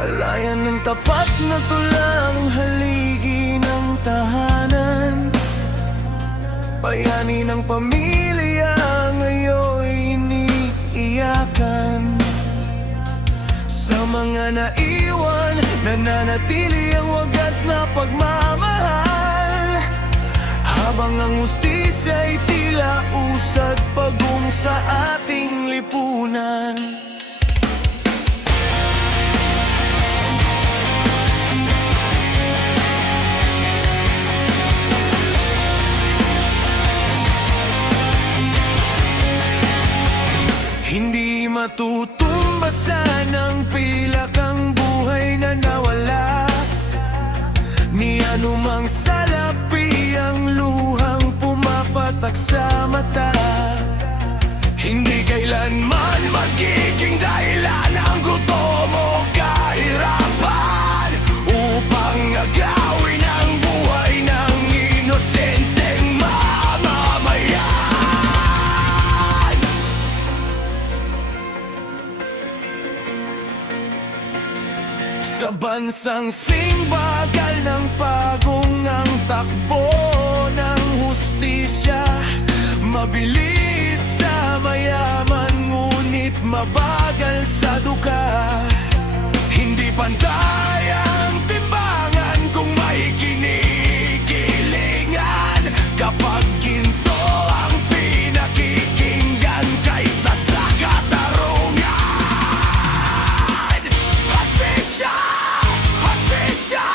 Alayan ng tapat na tulang haligi ng tahanan. Bayani ng pamilya ngayon iniiyakan. Sa mga naiwan, nananatili ang wagas na pagmamahal. Habang ang hustisya ay tila usad pagong sa ating lipunan. Hindi matutumbasan ang pilak ang buhay na nawala. Ni anumang salapi ang luhang pumapatak sa mata. Hindi kailanman magiging dahilan ang gutom o kahirapan upang agawin ang buhay ng inosenteng mamamayan. Sa bansang singbagal ng pagong ang takbo ng hustisya. Mabilis sa mayaman ngunit mabagal sa duka. Hindi pantay ang timbangan kung may kinikilingan. Kapag ginto ang pinakikinggan kaysa sa katarungan. Hasisya, hasisya,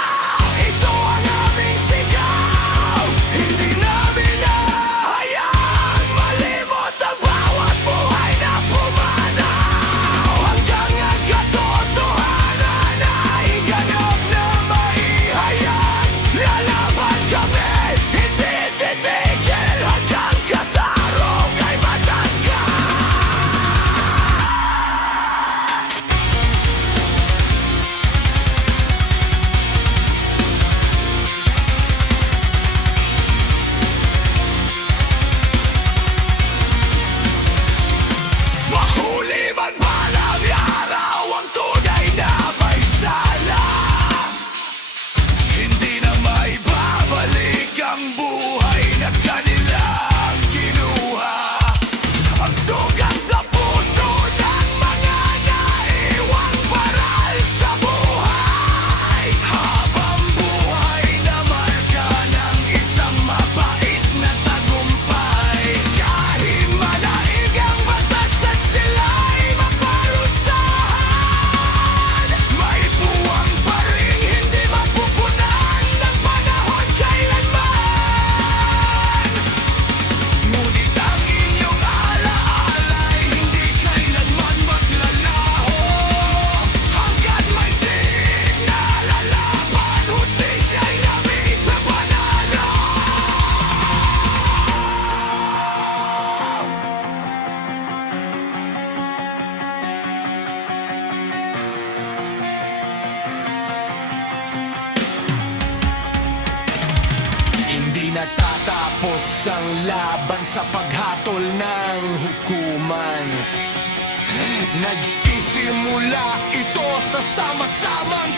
ito ang aming sigaw. Hindi namin nahayaan malimot ang bawat buhay na pumanaw. Hanggang ang katotohanan ay ganap na maihayag. Lalaban kami, hindi titigil hanggang katarong ay matangkad. Mahuli man balang araw ang tunay na may sala. Hindi na maibabalik ang buhay na kanilang kinuha. Ang sugat sa puso ng mga naiwang paral sa buhay. Habang buhay na marka ng isang mabait na tagumpay. Kahit manaig ang batas at sila'y maparusahan, may puwang pa rin hindi mapupunan ng panahon kailanman. Ngunit ang inyong alaala'y hindi kailanman maglalaho. Hanggat may tiig na lalaban, hustisya'y namig na panalo. Hindi natatapos ang laban sa paghatol ng hukuman. Nagsisimula ito sa sama-samang